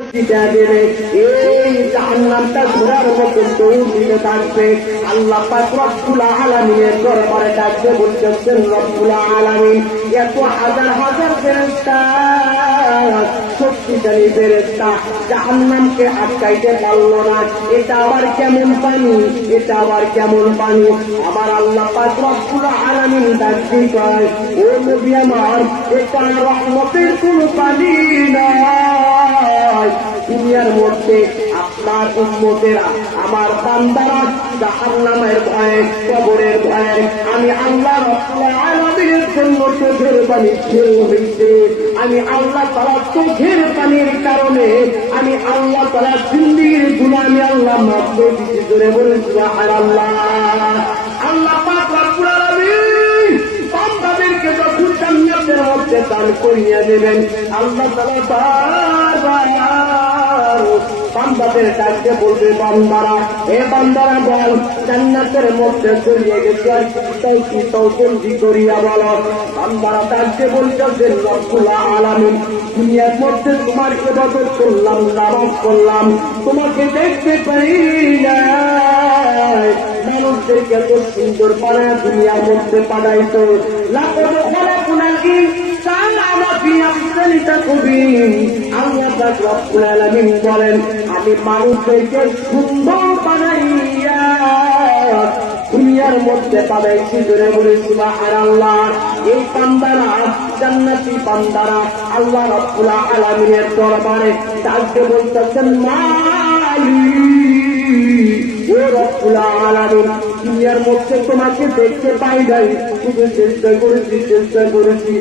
এই জাহান্নামটা ঘোরার মতো দৌড় থাকবে। আল্লাহ পাক রব্বুল আলামিনের দরবারে ডাকতে বলতেছেন, রব্বুল আলামিন এত হাজার হাজার ফেরেশতা, শক্তিশালী ফেরেশতা জাহান্নামকে আটকাইতে পারল না। এটা আবার কেমন পানি, এটা আবার কেমন পানি। আবার আল্লাহ পাক রব্বুল আলামিন ডাকতে কয়, ও নবী আমার, এটা রহমতের কোন পানি নয়। দুনিয়ার মধ্যে আপনার উম্মতেরা, আমার বান্দারা জাহান্নামের ভয়ে, কবরের ভয়ে আমি আল্লাহ রাব্বুল আলামিনের জন্য চোখের পানি ছেড়ে হইছে। আমি আল্লাহ তাআলার চোখের পানির কারণে আমি আল্লাহ তাআলার জিন্দেগির গুনাহ আমি আল্লাহ মাফ করে দিতে ধরে বলে সুবহানাল্লাহ। আল্লাহ পাক রব্বুল আলামিন বান্দাদেরকে যখন জান্নাতের মধ্যে দান করিয়ে দেবেন, আল্লাহ তাআলা বান্দাদের ডাকতে বলবে, বান্দারা, এ বান্দারা বল, জান্নাতের মধ্যে চলিয়ে গেছে তৌফিক করিয়া বল। বান্দারা ডাকতে বলতেছেন, রব্বুল আলামিন দুনিয়ার মধ্যে তোমার ইবাদত করলাম, নামাজ করলাম, তোমাকে দেখতে পাই না। মানুষদেরকে এত সুন্দর বানায় দুনিয়ার মধ্যে পাঠাইতো। লাকদ খালাকনাল ইনসানা ফি আহসানি তাকওয়িম। আল্লাহ পাক রব্বুল আলামিন বলেন, আমি মানুষদেরকে সুন্দর বানাইয়া দুনিয়ার মধ্যে পাঠাইছি। ধরে বলে সুবহানাল্লাহ। এই বান্দারা, জান্নাতি বান্দারা আল্লাহ রব্বুল আলামিনের দরবারে ডাকতে বলতেছেন, মালিক, ও রব্বুল আলামিন, দুনিয়ার মধ্যে তোমাকে দেখতে পাই নাই, শুধু চেষ্টা করেছি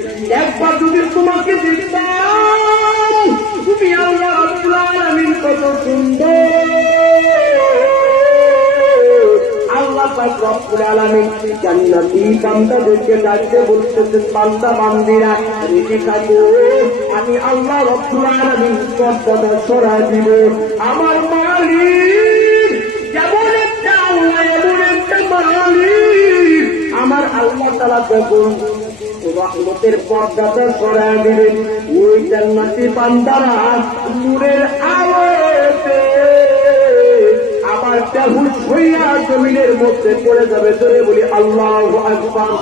একবার যদি তোমাকে দেখতাম। তুমি আল্লাহ রব্বুল আলামিন কত সুন্দর। আল্লাহ পাক রব্বুল আলামিন জান্নাতি বান্দাদেরকে ডাকতে বলতেছেন, বান্দা বান্দিরা রেখে থাকো, আমি আল্লাহ রব্বুল আলামিন পর্দাটা সরাই দিব। আমার মালিক যেমন একটা আল্লাহ, এমন একটা মালিক আমার আল্লাহ তাআলা যখন রহমতের পর্দাটা সরাই দিবেন, ওই জান্নাতি বান্দারা নূরের আলোতে আমার বেহুশ হইয়া জমিনের মধ্যে পড়ে যাবে। ধরে বলি আল্লাহু আকবার।